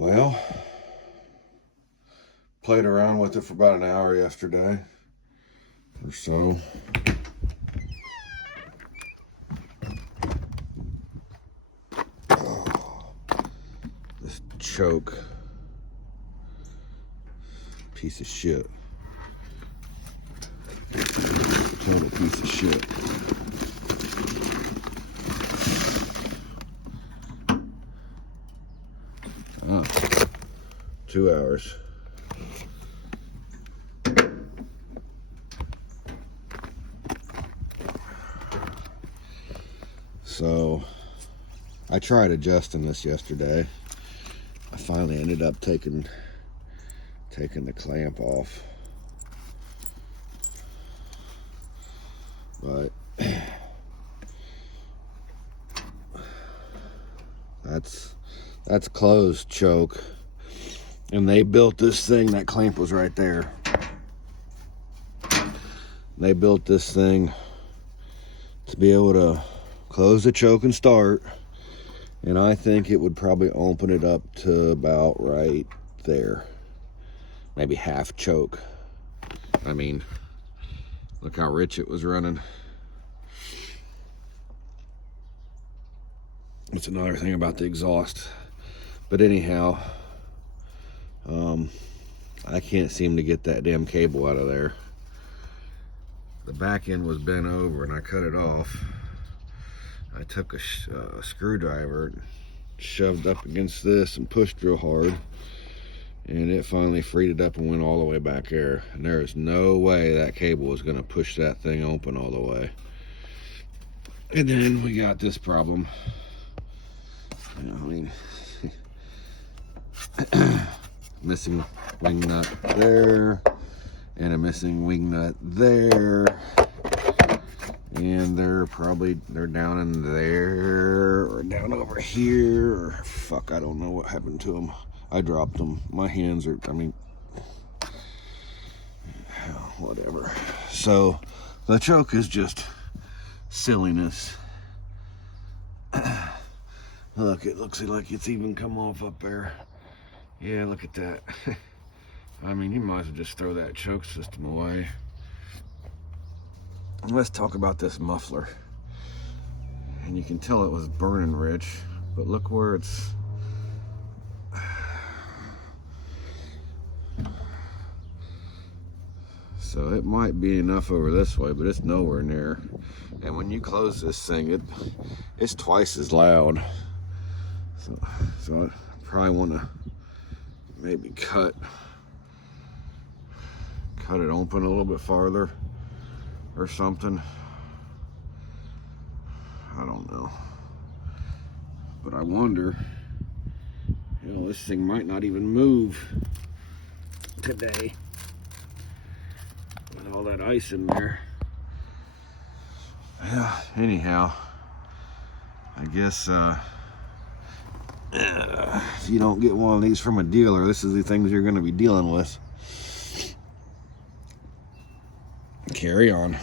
Well, played around with it for about an hour yesterday or so. Oh, this choke, piece of shit. Total piece of shit. Oh, 2 hours. So I tried adjusting this yesterday. I finally ended up taking the clamp off, but that's closed choke, and they built this thing. That clamp was right there. They built this thing to be able to close the choke and start, and I think it would probably open it up to about right there, maybe half choke. I mean, look how rich it was running. It's another thing about the exhaust. But anyhow, I can't seem to get that damn cable out of there. The back end was bent over and I cut it off. I took a screwdriver, shoved up against this and pushed real hard, and it finally freed it up and went all the way back there. And there is no way that cable was going to push that thing open all the way. And then we got this problem. You know, I mean, missing wing nut there, and a missing wing nut there, and they're down in there or down over here, or fuck, I don't know what happened to them. I dropped them. My hands are, I mean, whatever. So the choke is just silliness. Look, it looks like it's even come off up there. Yeah, look at that. I mean, you might as well just throw that choke system away. Let's talk about this muffler. And you can tell it was burning rich, but look where it's... So it might be enough over this way, but it's nowhere near. And when you close this thing, it's twice as loud. So I probably want to maybe cut it open a little bit farther or something. I don't know. But I wonder, you know, this thing might not even move today with all that ice in there. Yeah, anyhow, I guess if you don't get one of these from a dealer, this is the things you're going to be dealing with. Carry on.